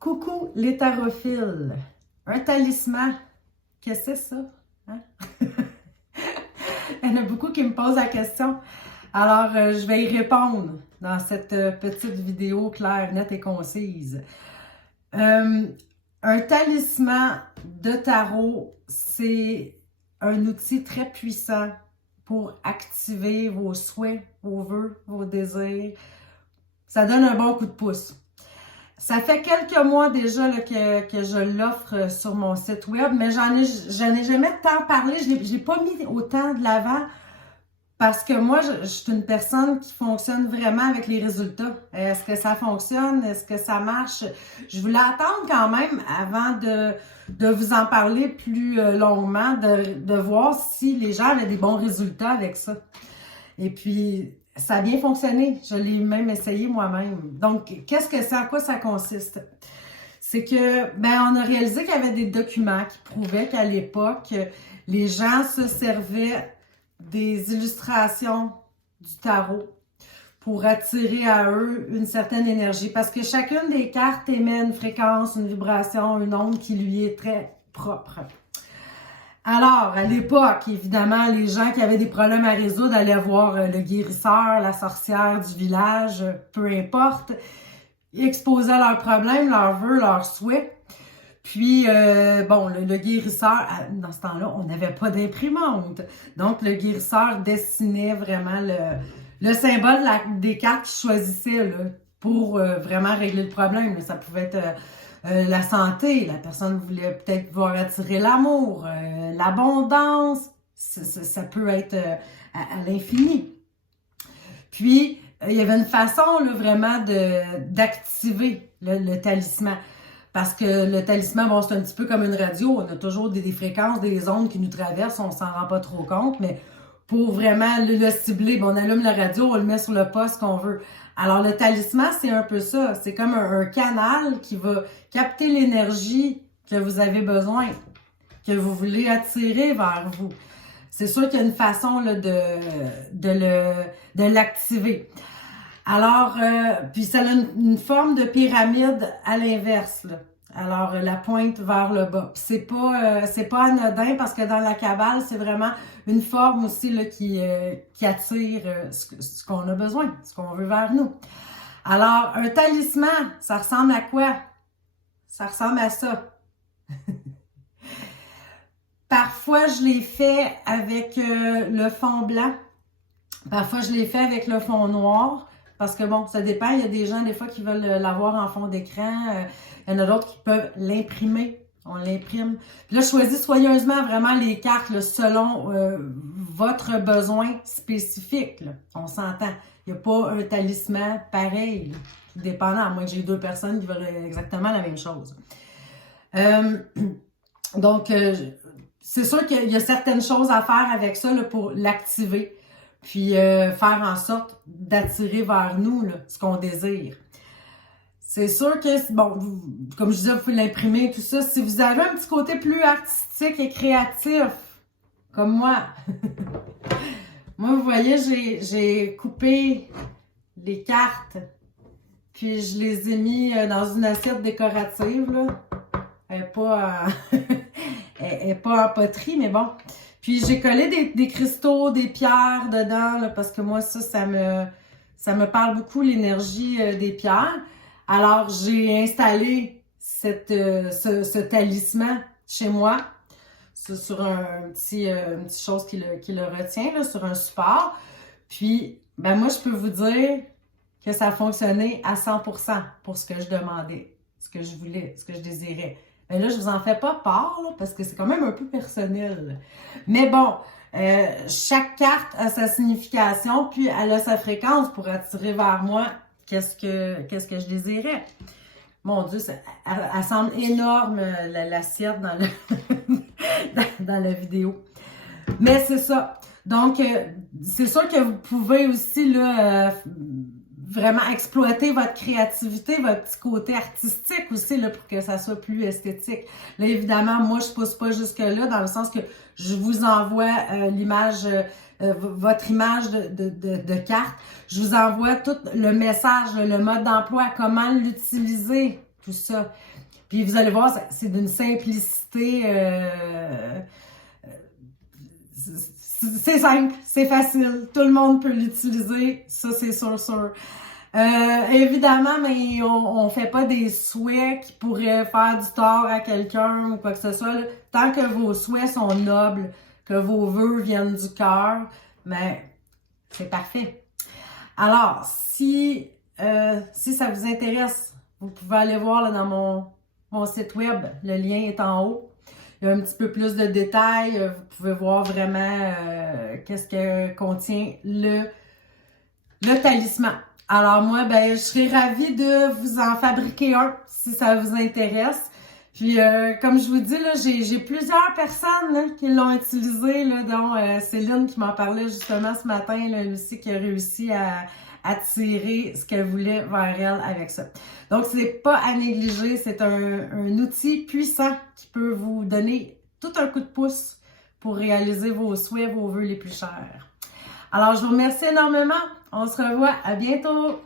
Coucou les tarophiles. Un talisman, qu'est-ce que c'est ça? Hein? Il y en a beaucoup qui me posent la question. Alors, je vais y répondre dans cette petite vidéo claire, nette et concise. Un talisman de tarot, c'est un outil très puissant pour activer vos souhaits, vos vœux, vos désirs. Ça donne un bon coup de pouce. Ça fait quelques mois déjà là, que je l'offre sur mon site web, mais j'en ai jamais tant parlé. Je l'ai pas mis autant de l'avant parce que moi, je suis une personne qui fonctionne vraiment avec les résultats. Est-ce que ça fonctionne? Est-ce que ça marche? Je voulais attendre quand même avant de vous en parler plus longuement, de voir si les gens avaient des bons résultats avec ça. Et puis, ça a bien fonctionné. Je l'ai même essayé moi-même. Donc, qu'est-ce que c'est? À quoi ça consiste? C'est que, on a réalisé qu'il y avait des documents qui prouvaient qu'à l'époque, les gens se servaient des illustrations du tarot pour attirer à eux une certaine énergie. Parce que chacune des cartes émet une fréquence, une vibration, une onde qui lui est très propre. Alors, à l'époque, évidemment, les gens qui avaient des problèmes à résoudre allaient voir le guérisseur, la sorcière du village, peu importe. Ils exposaient leurs problèmes, leurs vœux, leurs souhaits. Puis, le guérisseur, dans ce temps-là, on n'avait pas d'imprimante. Donc, le guérisseur dessinait vraiment le symbole des cartes qu'il choisissait là, pour vraiment régler le problème. Là. Ça pouvait être la santé, la personne voulait peut-être voir attirer l'amour, l'abondance, ça peut être à l'infini. Puis, il y avait une façon là, vraiment d'activer le talisman. Parce que le talisman, bon, c'est un petit peu comme une radio. On a toujours des fréquences, des ondes qui nous traversent, on s'en rend pas trop compte, mais pour vraiment le cibler, on allume la radio, on le met sur le poste qu'on veut. Alors, le talisman, c'est un peu ça. C'est comme un canal qui va capter l'énergie que vous avez besoin, que vous voulez attirer vers vous. C'est sûr qu'il y a une façon là, de l'activer. Alors, puis ça a une forme de pyramide à l'inverse, là. Alors, la pointe vers le bas. Puis c'est pas anodin parce que dans la Kabbale, c'est vraiment une forme aussi là, qui attire ce qu'on a besoin, ce qu'on veut vers nous. Alors, un talisman, ça ressemble à quoi? Ça ressemble à ça. Parfois, je l'ai fait avec le fond blanc. Parfois, je l'ai fait avec le fond noir. Parce que bon, ça dépend. Il y a des gens, des fois, qui veulent l'avoir en fond d'écran. Il y en a d'autres qui peuvent l'imprimer. On l'imprime. Puis là, choisis soigneusement vraiment les cartes là, selon votre besoin spécifique. Là. On s'entend. Il n'y a pas un talisman pareil. Là, tout dépendant. À moins que j'ai deux personnes qui veulent exactement la même chose. Donc, c'est sûr qu'il y a certaines choses à faire avec ça là, pour l'activer. Puis faire en sorte d'attirer vers nous là, ce qu'on désire. C'est sûr que, bon, comme je disais, vous pouvez l'imprimer, tout ça. Si vous avez un petit côté plus artistique et créatif, comme moi, moi, vous voyez, j'ai coupé les cartes, puis je les ai mis dans une assiette décorative, là. Elle n'est pas en poterie, mais bon. Puis j'ai collé des cristaux, des pierres dedans, là, parce que moi, ça me parle beaucoup, l'énergie des pierres. Alors, j'ai installé ce talisman chez moi, sur une petite chose qui le retient, là, sur un support. Puis, moi, je peux vous dire que ça a fonctionné à 100% pour ce que je demandais, ce que je voulais, ce que je désirais. Mais là, je vous en fais pas part, là, parce que c'est quand même un peu personnel. Mais bon, chaque carte a sa signification, puis elle a sa fréquence pour attirer vers moi qu'est-ce que je désirais. Mon Dieu, elle semble énorme, l'assiette dans, dans la vidéo. Mais c'est ça. Donc, c'est sûr que vous pouvez aussi, là, vraiment exploiter votre créativité, votre petit côté artistique aussi, là, pour que ça soit plus esthétique. Là, évidemment, moi, je pousse pas jusque-là, dans le sens que je vous envoie l'image, votre image de carte. Je vous envoie tout le message, le mode d'emploi, comment l'utiliser, tout ça. Puis vous allez voir, c'est d'une simplicité, c'est simple, c'est facile, tout le monde peut l'utiliser, ça c'est sûr. Évidemment, mais on fait pas des souhaits qui pourraient faire du tort à quelqu'un ou quoi que ce soit. Là. Tant que vos souhaits sont nobles, que vos vœux viennent du cœur, mais c'est parfait. Alors, si ça vous intéresse, vous pouvez aller voir là, dans mon site web. Le lien est en haut. Il y a un petit peu plus de détails. Vous pouvez voir vraiment qu'est-ce que contient le talisman. Alors moi, ben, je serais ravie de vous en fabriquer un si ça vous intéresse. Puis, comme je vous dis, là, j'ai plusieurs personnes là, qui l'ont utilisé, là, dont Céline qui m'en parlait justement ce matin, là, aussi, qui a réussi à attirer ce qu'elle voulait vers elle avec ça. Donc, c'est pas à négliger, c'est un outil puissant qui peut vous donner tout un coup de pouce pour réaliser vos souhaits, vos vœux les plus chers. Alors, je vous remercie énormément. On se revoit. À bientôt!